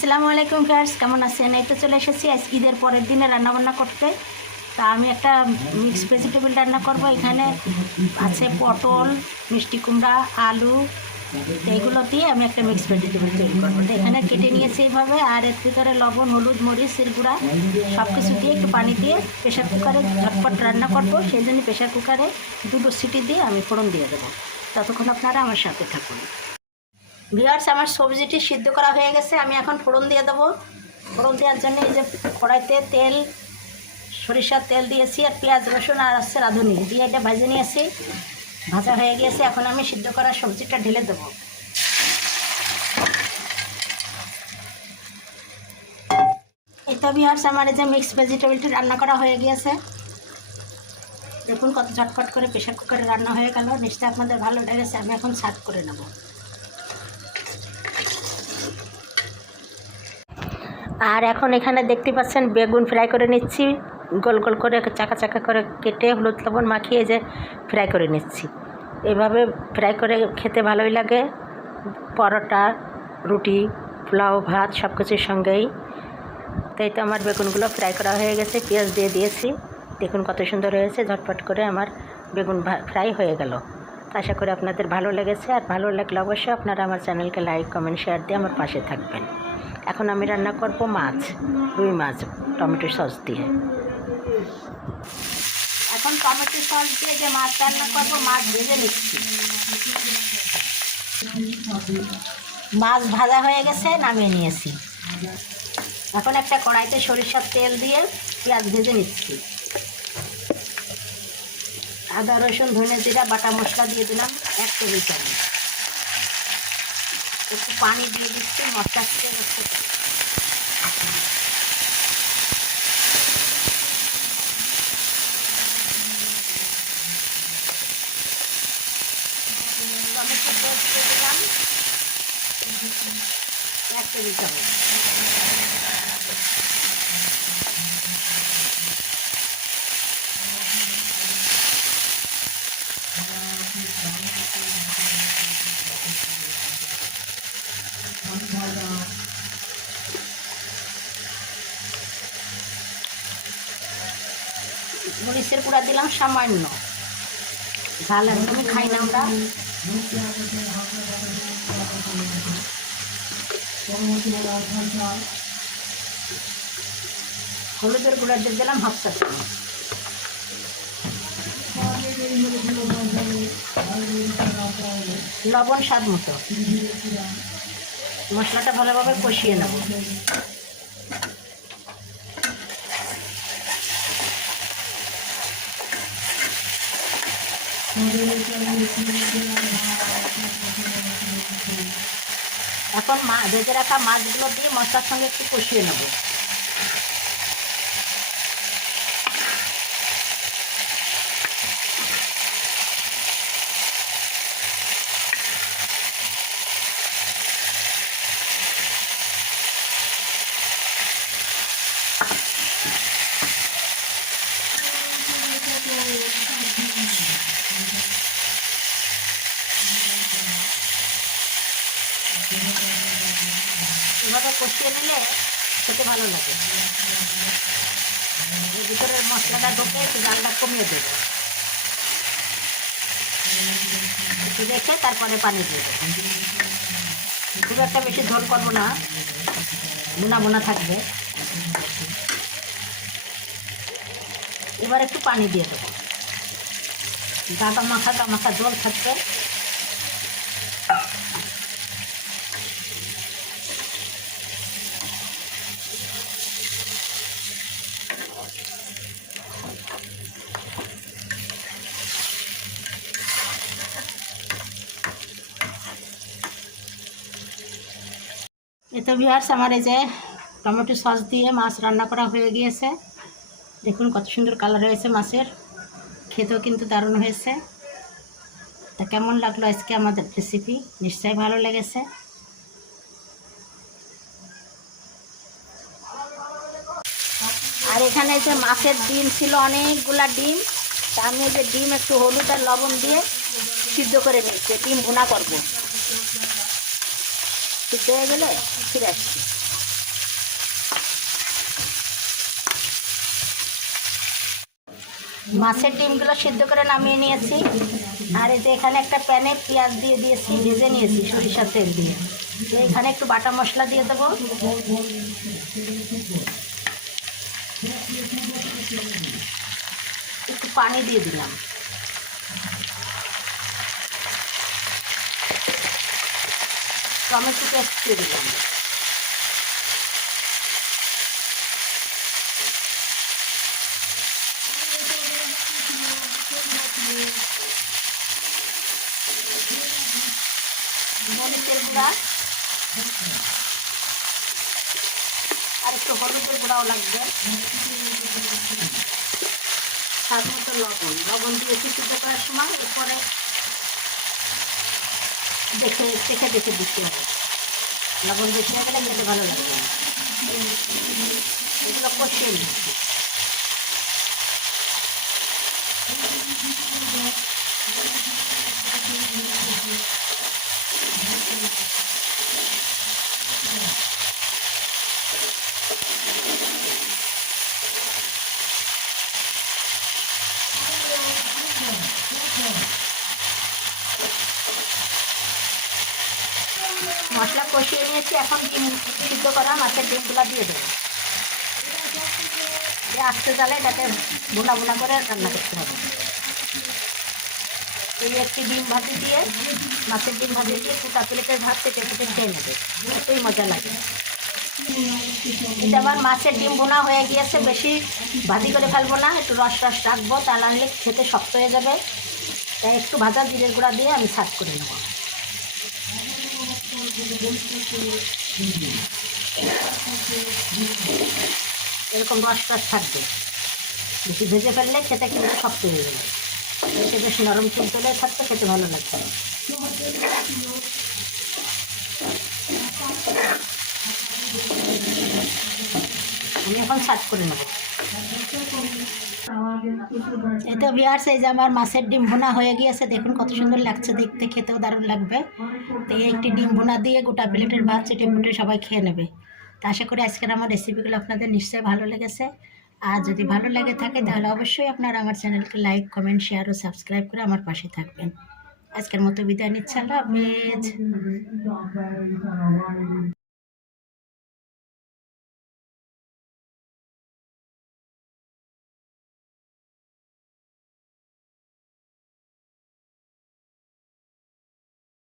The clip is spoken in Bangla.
আসসালামু আলাইকুম ফ্রেন্ডস কেমন আছেন? এই তো চলে এসেছি আজ ঈদের পরের দিনে রান্নাবান্না করতে। তা আমি একটা মিক্স ভেজিটেবল রান্না করব। এখানে আছে পটল, মিষ্টি কুমড়া, আলু এইগুলো দিয়ে আমি একটা মিক্স ভেজিটেবল তৈরি করব। তো এখানে কেটে নিয়েছি এইভাবে, আর এর ভিতরে লবণ, হলুদ মরিচের গুঁড়া সব কিছু দিয়ে একটু পানি দিয়ে প্রেশার কুকারে ঝটপট রান্না করব। সেই জন্য প্রেশার কুকারে দুটো সিটি দিয়ে আমি ফোড়ন দিয়ে দেবো। ততক্ষণ আপনারা আমার সাথে থাকুন। ভিওয়ার্স আমার সবজিটি সিদ্ধ করা হয়ে গেছে। আমি এখন ফোড়ন দিয়ে দেবো। ফোড়ন দেওয়ার জন্য এই যে কড়াইতে তেল, সরিষার তেল দিয়েছি আর পেঁয়াজ, রসুন আর হচ্ছে রাঁধুনি। দিয়ে এটা ভেজে নিয়েছি। ভাজা হয়ে গিয়েছে এখন আমি সিদ্ধ করা সবজিটা ঢেলে দেবো। তো ভিওয়ার্স আমার এই যে মিক্সড ভেজিটেবলটি রান্না করা হয়ে গিয়েছে। দেখুন কত ঝটফট করে প্রেশার কুকারে রান্না হয়ে গেল। নিশ্চয়ই আপনাদের ভালো লেগেছে। আমি এখন সার্ভ করে নেব। আর এখন এখানে দেখতে পাচ্ছেন বেগুন ফ্রাই করে নিচ্ছি। গোল গোল করে চাকা চাকা করে কেটে হলুদ লবণ মাখিয়ে যে ফ্রাই করে নিচ্ছি। এভাবে ফ্রাই করে খেতে ভালোই লাগে। পরোটা, রুটি, পোলাও, ভাত সব কিছুর সঙ্গেই। তাই তো আমার বেগুনগুলো ফ্রাই করা হয়ে গেছে, পেঁয়াজ দিয়ে দিয়েছি। দেখুন কত সুন্দর হয়েছে, ঝটপট করে আমার বেগুন ফ্রাই হয়ে গেল। আশা করি আপনাদের ভালো লেগেছে। আর ভালো লাগলে অবশ্যই আপনারা আমার চ্যানেলকে লাইক, কমেন্ট, শেয়ার দিয়ে আমার পাশে থাকবেন। এখন আমি রান্না করব মাছ, রুই মাছ, টমেটো সস দিয়ে। এখন টমেটো সস দিয়ে যে মাছ রান্না করব, মাছ ভেজে নিচ্ছি। মাছ ভাজা হয়ে গেছে, নামিয়ে নিয়েছি। এখন একটা কড়াইতে সরিষার তেল দিয়ে পেঁয়াজ ভেজে নিচ্ছি। আদা, রসুন, ধনে জিরা, বাটা মশলা দিয়ে দিলাম এক টেবিল চামচ। একটু পানি দিয়ে দিচ্ছি মশলা দিয়ে দিলাম মরিচের গুঁড়া দিলাম সামান্য। ঝাল একদমই খাই না আমরা হলুদের গুঁড়া দিয়ে দিলাম হাফ চা লবণ স্বাদ মতো। মশলাটা ভালোভাবে কষিয়ে নেব। এখন মা ভেজে রাখা মাছগুলো দিয়ে মশলার সঙ্গে একটু কষিয়ে নেব। এভাবে কষিয়ে নিলে খেতে ভালো লাগে। এর ভিতরের মশলাটা ঢোকে একটু জালটা কমিয়ে দেবে। একটু রেখে তারপরে পানি দিয়ে দেবো। খুব একটা বেশি ঝোল করব না। বোনা বোনা থাকবে। এবার একটু পানি দিয়ে দেবো। গাঁদা মাখা গামাখা জল থাকবে এতো বিহার্স আমার এই যে টমেটো সস দিয়ে মাছ রান্না করা হয়ে গিয়েছে। দেখুন কত সুন্দর কালার হয়েছে মাছের। খেতেও কিন্তু দারুণ হয়েছে। তা কেমন লাগল আজকে আমাদের রেসিপি নিশ্চয়ই ভালো লেগেছে। আর এখানে যে মাছের ডিম ছিল, অনেকগুলা ডিম। তা আমি যে ডিম, একটু হলুদ আর লবণ দিয়ে সিদ্ধ করে নিচ্ছি। ডিম ভুনা করব। সিদ্ধ হয়ে গেলে ফিরে আসছি। মাছের ডিমগুলো সিদ্ধ করে নামিয়ে নিয়েছি। আর এই যে এখানে একটা প্যানে পেঁয়াজ দিয়ে দিয়েছি, ভেজে নিয়েছি সরিষার তেল দিয়ে। এখানে একটু বাটা মশলা দিয়ে দেবো। একটু পানি দিয়ে দিলাম। টমেটো পেস্ট দিয়ে দিলাম আর একটু হলুদের গুঁড়াও লাগবে। স্বাদ মতো লবণ। লবণ দিয়ে কিছু করার সময় এরপরে দেখে দেখে দেখে দিতে হবে। লবণ বেশি হয়ে গেলে ভালো লাগবে না। এগুলো কষিয়ে মশলা কষিয়ে নিয়েছি, এখন ডিম সিদ্ধ করা মাছের ডিমগুলো দিয়ে দেবো। দিয়ে আস্তে জালে এটাকে বোনা বোনা করে রান্না করতে হবে। এই একটি ডিম ভাজি দিয়ে, মাছের ডিম ভাজি দিয়ে কুটা প্লেটের ভাত পেটে পেটে খেয়ে নেবে। এতই মজা লাগে। এটা আবার মাছের ডিম বোনা হয়ে গিয়েছে, বেশি ভাজি করে ফেলব না, একটু রস রস রাখব তা নাহলে খেতে শক্ত হয়ে যাবে। তাই একটু ভাজা জিরের গুঁড়া দিয়ে আমি সার্ভ করে নেব। এরকম রস রস থাকবে। বেশি ভেজে ফেললে খেতে কিন্তু শক্ত হয়ে যাবে। এতে বেশ নরম চুলচলে থাকতে খেতে ভালো লাগবে। আমি এখন সার্ভ করে নেব। এই তো বিয়ার্স এই যে আমার মাছের ডিম ভুনা হয়ে গিয়েছে, দেখুন কত সুন্দর লাগছে দেখতে, খেতেও দারুণ লাগবে। তো এই একটি ডিম ভুনা দিয়ে গোটা প্লেটের ভাত চেটে ফুটে সবাই খেয়ে নেবে। তো আশা করি আজকের আমার রেসিপিগুলো আপনাদের নিশ্চয়ই ভালো লেগেছে। আর যদি ভালো লেগে থাকে, তাহলে অবশ্যই আপনারা আমার চ্যানেলকে লাইক কমেন্ট শেয়ার ও সাবস্ক্রাইব করে আমার পাশে থাকবেন। আজকের মতো বিদায় নিচ্ছে, আল্লাহ হাফেজ।